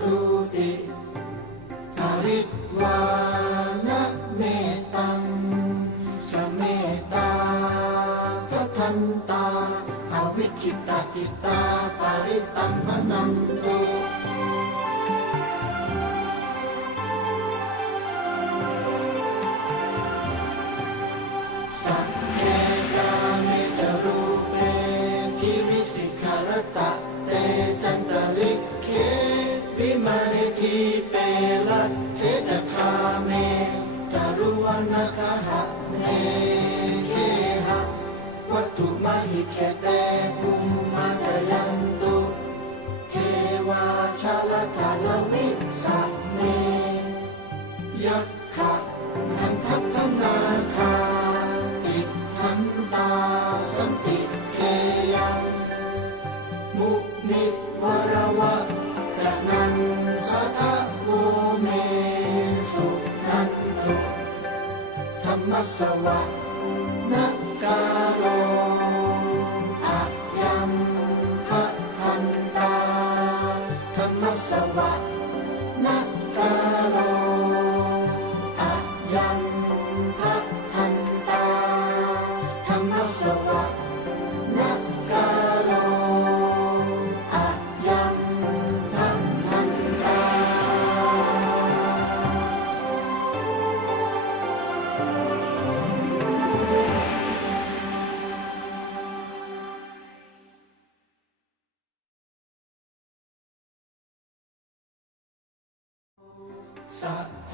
ตุติหริตวานะเมตังชเมตาพัทันตาอวิคิตาจิตตาปริตัมภนันตุสัพเพกาเมสรูเปคิวิสิกขารตะเตจันตลิกเขวิมาเรทีเปรัตเทจคาเมตรุวนาคหะเมเคหะวัตถุมหิเคเตภูมิมาจยันตุเทวาชาลธานวิสัมเมยัคขะนันทัพพนาคาติทันตาสันติเกยังมุนิวรวะจะนันสัทะโวเมสุนันตุธรรมสวะนักการโร